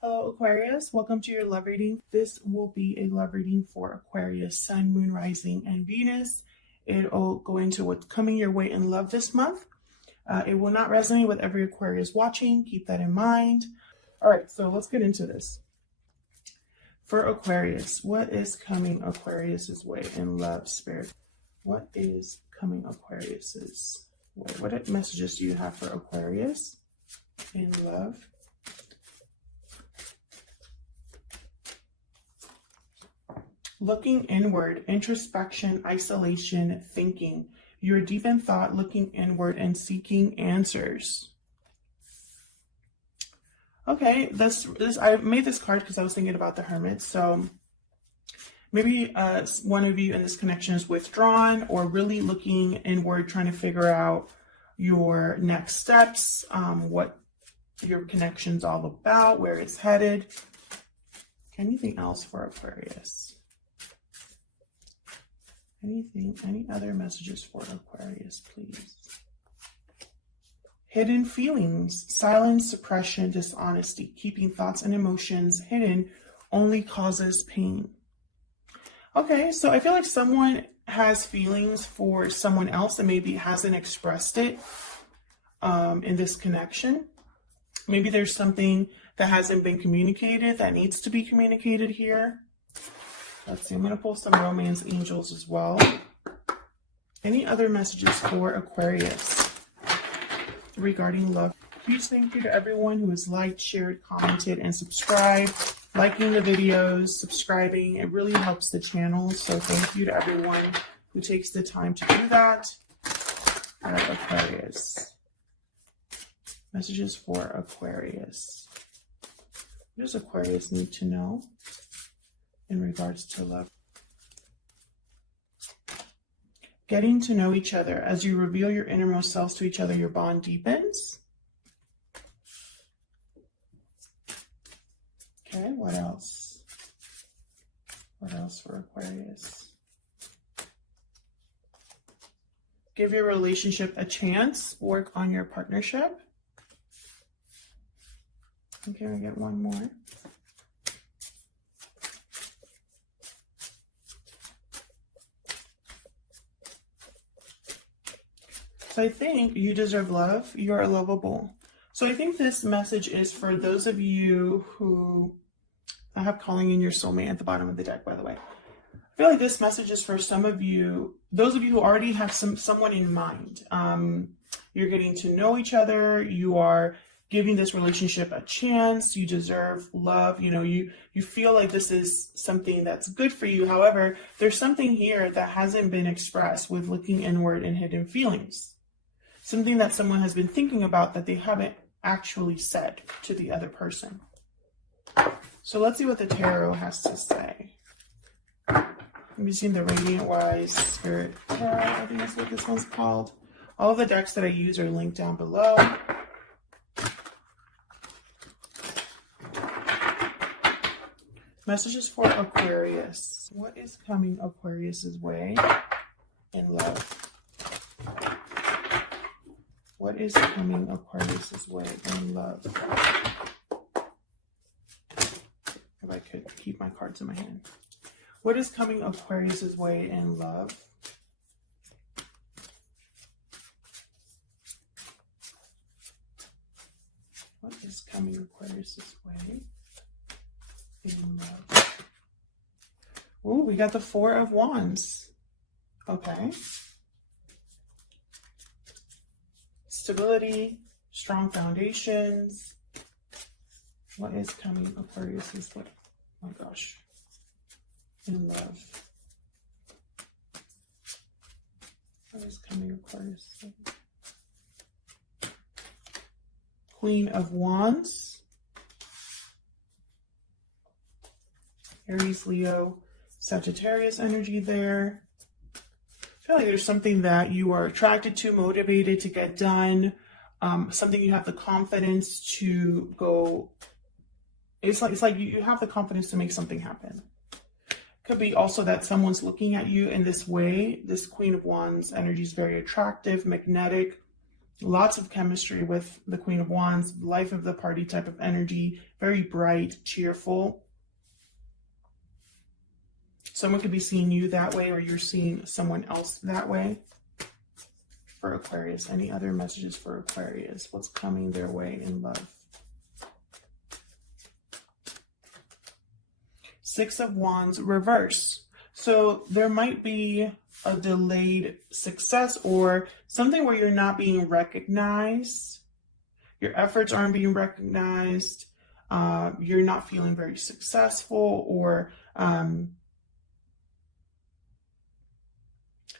Hello Aquarius, welcome to your love reading. This will be a love reading for Aquarius, Sun, Moon, Rising, and Venus. It'll go into what's coming your way in love this month. It will not resonate with every Aquarius watching, keep that in mind. All right, so let's get into this. For Aquarius, what is coming Aquarius's way in love, Spirit? What is coming Aquarius's way? What messages do you have for Aquarius in love? Looking inward, introspection, isolation, thinking. You're deep in thought, looking inward and seeking answers. Okay, I made this card because I was thinking about the Hermit. So maybe one of you in this connection is withdrawn or really looking inward, trying to figure out your next steps, what your connection's all about, where it's headed. Anything else for Aquarius? Any other messages for Aquarius, please? Hidden feelings, silence, suppression, dishonesty, keeping thoughts and emotions hidden only causes pain. Okay, so I feel like someone has feelings for someone else and maybe hasn't expressed it in this connection. Maybe there's something that hasn't been communicated that needs to be communicated here. Let's see, I'm going to pull some romance angels as well. Any other messages for Aquarius regarding love? Huge thank you to everyone who has liked, shared, commented, and subscribed. Liking the videos, subscribing, it really helps the channel. So thank you to everyone who takes the time to do that. Aquarius. Messages for Aquarius. What does Aquarius need to know in regards to love? Getting to know each other. As you reveal your innermost selves to each other, your bond deepens. Okay, what else? What else for Aquarius? Give your relationship a chance. Work on your partnership. Okay, we get one more. So I think you deserve love. You are lovable. So I think this message is for those of you who, I have calling in your soulmate at the bottom of the deck, by the way. I feel like this message is for some of you, those of you who already have someone in mind. You're getting to know each other. You are giving this relationship a chance. You deserve love. You know, you feel like this is something that's good for you. However, there's something here that hasn't been expressed with looking inward and hidden feelings. Something that someone has been thinking about that they haven't actually said to the other person. So let's see what the tarot has to say. I'm using the Radiant Wise Spirit Tarot. I think that's what this one's called. All of the decks that I use are linked down below. Messages for Aquarius. What is coming Aquarius's way in love? What is coming Aquarius's way in love? If I could keep my cards in my hand. What is coming Aquarius's way in love? What is coming Aquarius's way in love? Oh, we got the Four of Wands. Okay. Stability, strong foundations. What is coming Aquarius's way? Oh my gosh. In love. What is coming Aquarius? Queen of Wands. Aries, Leo, Sagittarius energy there. I feel like there's something that you are attracted to, motivated to get done. Something you have the confidence to go. It's like you have the confidence to make something happen. Could be also that someone's looking at you in this way. This Queen of Wands energy is very attractive, magnetic. Lots of chemistry with the Queen of Wands, life of the party type of energy, very bright, cheerful. Someone could be seeing you that way, or you're seeing someone else that way. For Aquarius, any other messages for Aquarius? What's coming their way in love? Six of Wands reverse. So there might be a delayed success or something where you're not being recognized. Your efforts aren't being recognized. You're not feeling very successful, or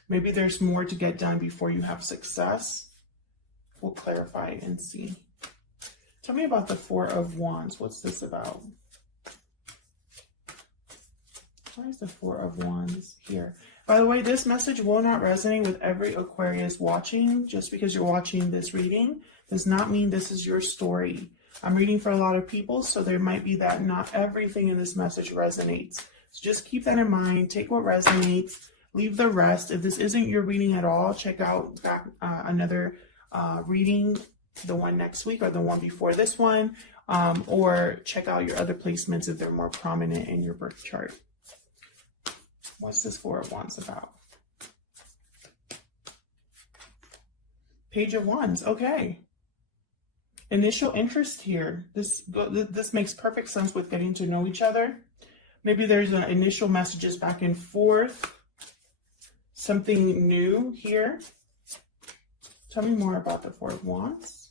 maybe there's more to get done before you have success. We'll clarify and see. Tell me about the Four of Wands. What's this about? Why is the Four of Wands here? By the way, this message will not resonate with every Aquarius watching. Just because you're watching this reading does not mean this is your story. I'm reading for a lot of people, so there might be that not everything in this message resonates. So just keep that in mind. Take what resonates. Leave the rest. If this isn't your reading at all, check out back another reading, the one next week or the one before this one, or check out your other placements if they're more prominent in your birth chart. What's this Four of Wands about? Page of Wands. Okay. Initial interest here. This makes perfect sense with getting to know each other. Maybe there's initial messages back and forth. Something new here. Tell me more about the Four of Wands.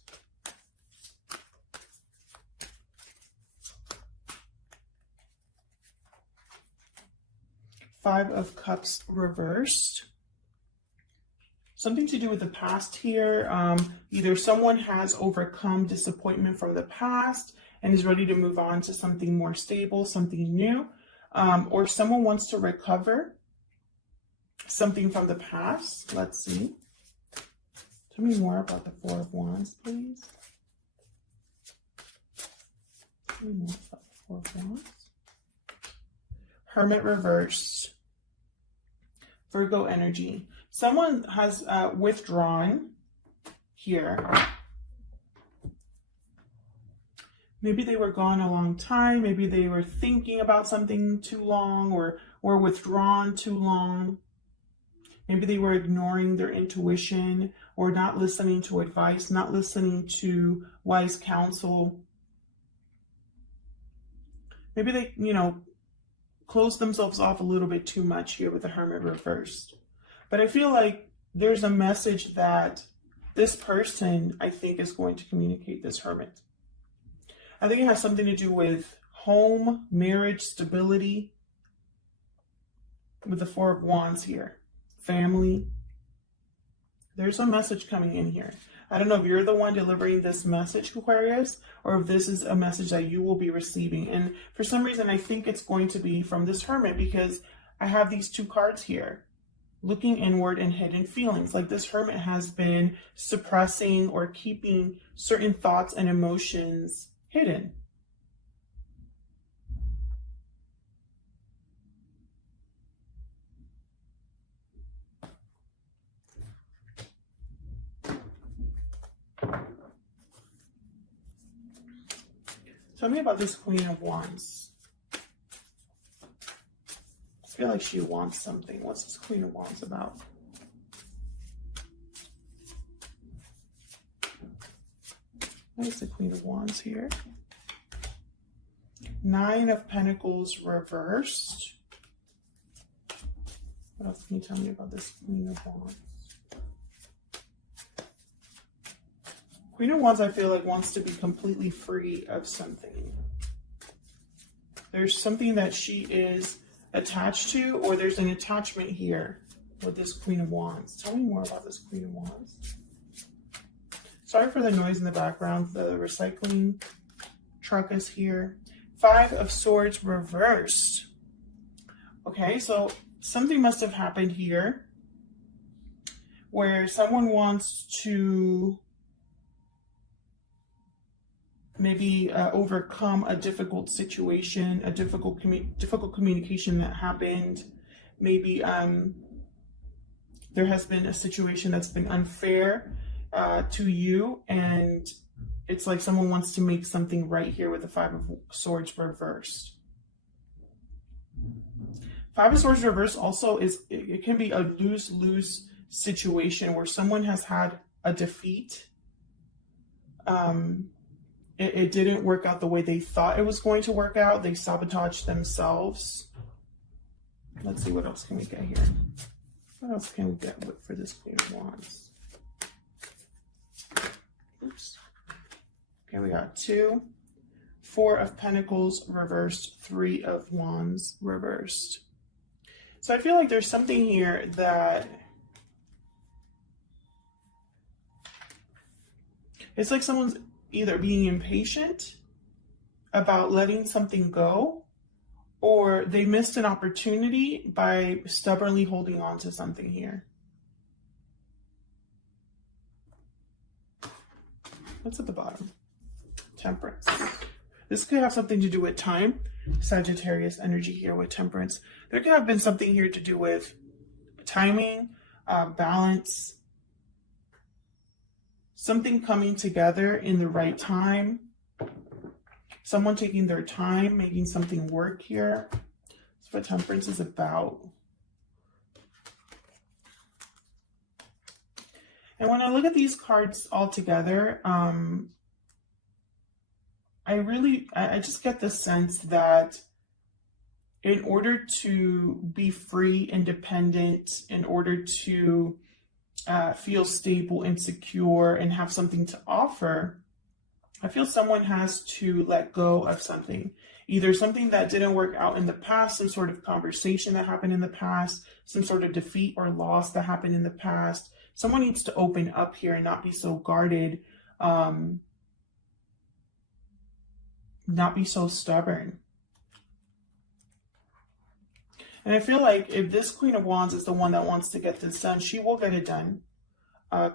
Five of Cups reversed. Something to do with the past here. Either someone has overcome disappointment from the past and is ready to move on to something more stable, something new, or someone wants to recover something from the past. Let's see. Tell me more about the Four of Wands, please. Tell me more about the Four of Wands. Hermit reversed. Virgo energy. Someone has withdrawn here. Maybe they were gone a long time. Maybe they were thinking about something too long, or were withdrawn too long. Maybe they were ignoring their intuition, or not listening to advice, not listening to wise counsel. Maybe they, close themselves off a little bit too much here with the Hermit reversed. But I feel like there's a message that this person, I think, is going to communicate, this Hermit. I think it has something to do with home, marriage, stability, with the Four of Wands here. Family. There's a message coming in here. I don't know if you're the one delivering this message, Aquarius, or if this is a message that you will be receiving. And for some reason, I think it's going to be from this Hermit, because I have these two cards here. Looking inward and hidden feelings. Like this Hermit has been suppressing or keeping certain thoughts and emotions hidden. Tell me about this Queen of Wands. I feel like she wants something. What's this Queen of Wands about? There's the Queen of Wands here. Nine of Pentacles reversed. What else can you tell me about this Queen of Wands? Queen of Wands, I feel like, wants to be completely free of something. There's something that she is attached to, or there's an attachment here with this Queen of Wands. Tell me more about this Queen of Wands. Sorry for the noise in the background. The recycling truck is here. Five of Swords reversed. Okay, so something must have happened here where someone wants to maybe overcome a difficult situation, a difficult communication that happened. Maybe there has been a situation that's been unfair, to you, and it's like someone wants to make something right here with the Five of Swords reversed. Five of Swords reversed also it can be a lose-lose situation where someone has had a defeat. It didn't work out the way they thought it was going to work out. They sabotaged themselves. Let's see, what else can we get here? What else can we get for this Queen of Wands? Oops. Okay, we got 2, 4 of Pentacles reversed, 3 of Wands reversed. So I feel like there's something here that it's like someone's either being impatient about letting something go, or they missed an opportunity by stubbornly holding on to something here. What's at the bottom? Temperance. This could have something to do with time. Sagittarius energy here with Temperance. There could have been something here to do with timing, balance, something coming together in the right time, someone taking their time, making something work here. That's what Temperance is about. And when I look at these cards all together, I just get the sense that in order to be free, independent, in order to feel stable and secure and have something to offer, I feel someone has to let go of something. Either something that didn't work out in the past, some sort of conversation that happened in the past, some sort of defeat or loss that happened in the past. Someone needs to open up here and not be so guarded, not be so stubborn. And I feel like if this Queen of Wands is the one that wants to get this done, she will get it done.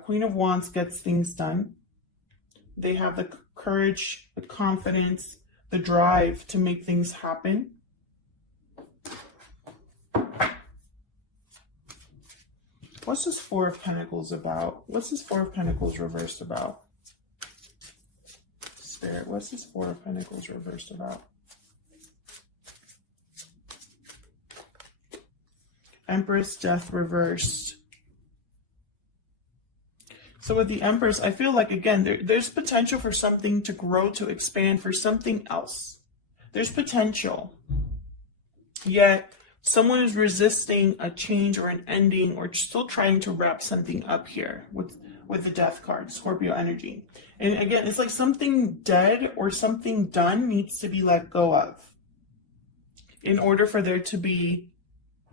Queen of Wands gets things done. They have the courage, the confidence, the drive to make things happen. What's this Four of Pentacles about? What's this Four of Pentacles reversed about? Spirit, what's this Four of Pentacles reversed about? Empress, Death reversed. So with the Empress, I feel like, again, there's potential for something to grow, to expand, for something else. There's potential. Yet, someone is resisting a change or an ending, or still trying to wrap something up here with the Death card, Scorpio energy. And again, it's like something dead or something done needs to be let go of in order for there to be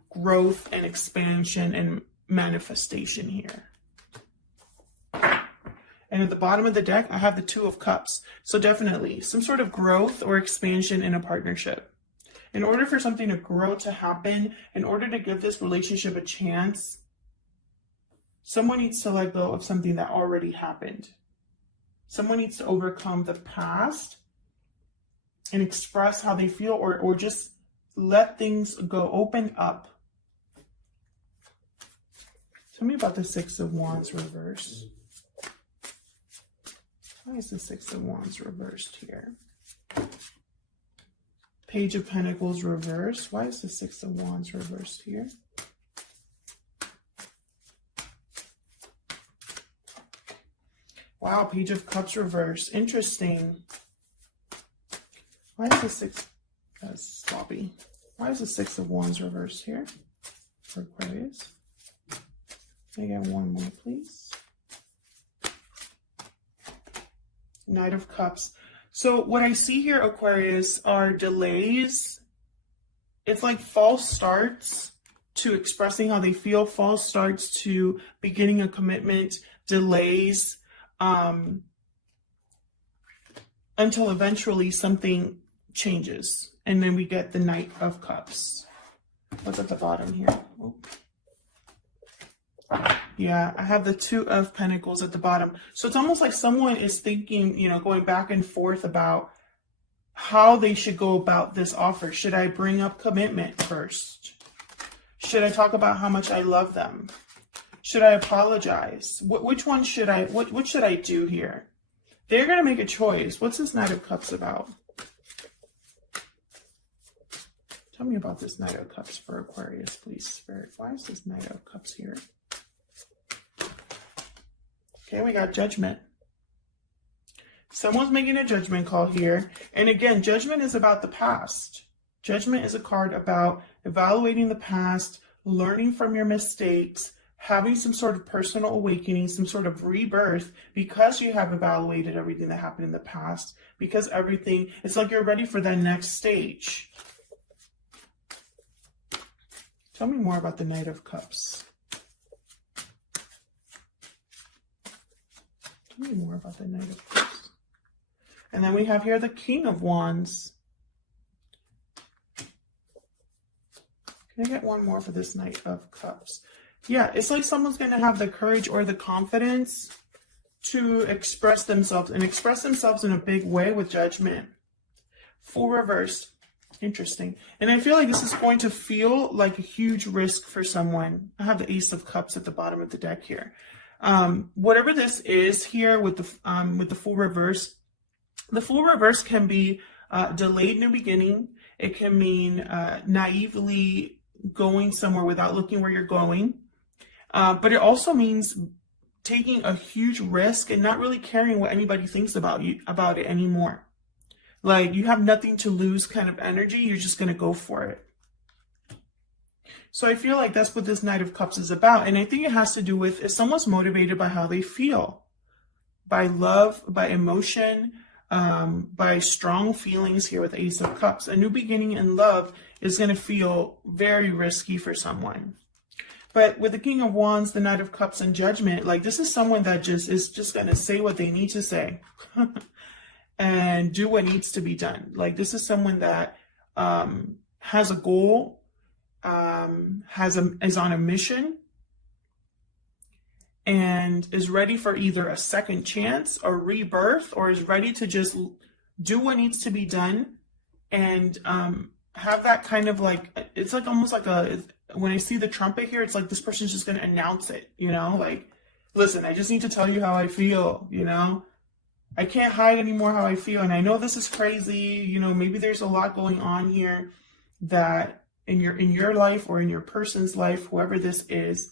growth and expansion and manifestation here. And at the bottom of the deck, I have the Two of Cups. So definitely some sort of growth or expansion in a partnership. In order for something to grow, to happen, in order to give this relationship a chance, someone needs to let go of something that already happened. Someone needs to overcome the past and express how they feel, or just let things go, open up. Tell me about the Six of Wands reversed. Why is the Six of Wands reversed here? Page of Pentacles reversed. Why is the Six of Wands reversed here? Wow, Page of Cups reversed. Interesting. Why is the Six... That's sloppy. Why is the Six of Wands reversed here for Aquarius? Can I get one more, please? Knight of Cups. So what I see here, Aquarius, are delays. It's like false starts to expressing how they feel, false starts to beginning a commitment, delays, until eventually something changes. And then we get the Knight of Cups. What's at the bottom here? Oh. Yeah, I have the Two of Pentacles at the bottom. So it's almost like someone is thinking, going back and forth about how they should go about this offer. Should I bring up commitment first? Should I talk about how much I love them? Should I apologize? Which one should what should I do here? They're going to make a choice. What's this Knight of Cups about? Tell me about this Knight of Cups for Aquarius, please, Spirit. Why is this Knight of Cups here? Okay, we got Judgment. Someone's making a judgment call here. And again, Judgment is about the past. Judgment is a card about evaluating the past, learning from your mistakes, having some sort of personal awakening, some sort of rebirth, because you have evaluated everything that happened in the past, because everything, it's like you're ready for that next stage. Tell me more about the Knight of Cups. Tell me more about the Knight of Cups. And then we have here the King of Wands. Can I get one more for this Knight of Cups? Yeah, it's like someone's going to have the courage or the confidence to express themselves, and express themselves in a big way with Judgment. Full reverse. Interesting. And I feel like this is going to feel like a huge risk for someone. I have the Ace of Cups at the bottom of the deck here. Whatever this is here with the full reverse, the full reverse can be delayed new beginning. It can mean naively going somewhere without looking where you're going. But it also means taking a huge risk and not really caring what anybody thinks about it anymore. Like, you have nothing to lose kind of energy. You're just going to go for it. So I feel like that's what this Knight of Cups is about. And I think it has to do with if someone's motivated by how they feel, by love, by emotion, by strong feelings here with Ace of Cups. A new beginning in love is going to feel very risky for someone. But with the King of Wands, the Knight of Cups, and Judgment, like, this is someone that is just going to say what they need to say and do what needs to be done. Like, this is someone that has a goal, is on a mission, and is ready for either a second chance or rebirth, or is ready to just do what needs to be done and have that kind of like, it's like almost like when I see the trumpet here, it's like this person's just going to announce it, you know, like, listen, I just need to tell you how I feel, you know, I can't hide anymore how I feel. And I know this is crazy, you know, maybe there's a lot going on here that in your life or in your person's life, whoever this is,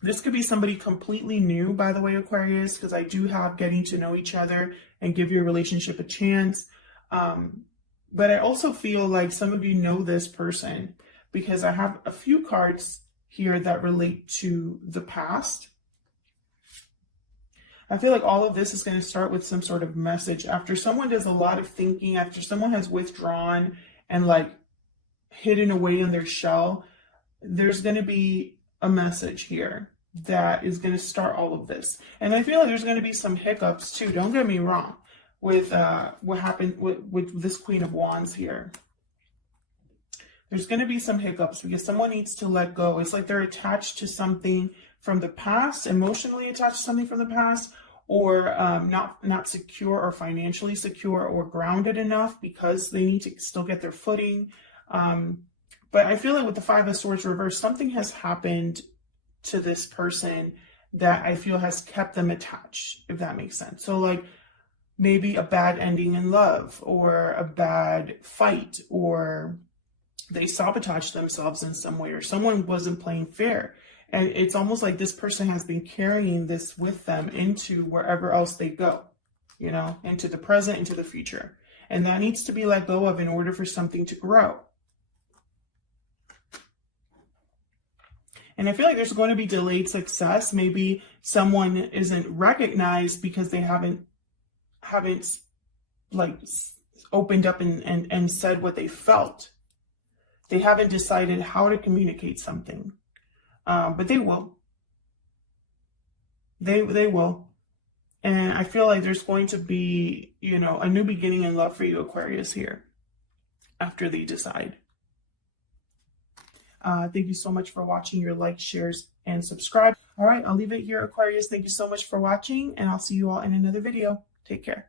this could be somebody completely new, by the way, Aquarius, because I do have getting to know each other and give your relationship a chance. But I also feel like some of you know this person because I have a few cards here that relate to the past. I feel like all of this is going to start with some sort of message. After someone does a lot of thinking, after someone has withdrawn and like hidden away in their shell, there's going to be a message here that is going to start all of this. And I feel like there's going to be some hiccups too. Don't get me wrong with what happened with this Queen of Wands here. There's going to be some hiccups because someone needs to let go. It's like they're attached to something from the past, emotionally attached to something from the past, or not secure or financially secure or grounded enough because they need to still get their footing. But I feel like with the Five of Swords reversed, something has happened to this person that I feel has kept them attached, if that makes sense. So like maybe a bad ending in love, or a bad fight, or they sabotaged themselves in some way, or someone wasn't playing fair. And it's almost like this person has been carrying this with them into wherever else they go, you know, into the present, into the future. And that needs to be let go of in order for something to grow. And I feel like there's going to be delayed success. Maybe someone isn't recognized because they haven't like opened up and said what they felt. They haven't decided how to communicate something. But they will. They will. And I feel like there's going to be, you know, a new beginning in love for you, Aquarius, here after they decide. Thank you so much for watching. Your like, shares, and subscribe. All right, I'll leave it here, Aquarius. Thank you so much for watching, and I'll see you all in another video. Take care.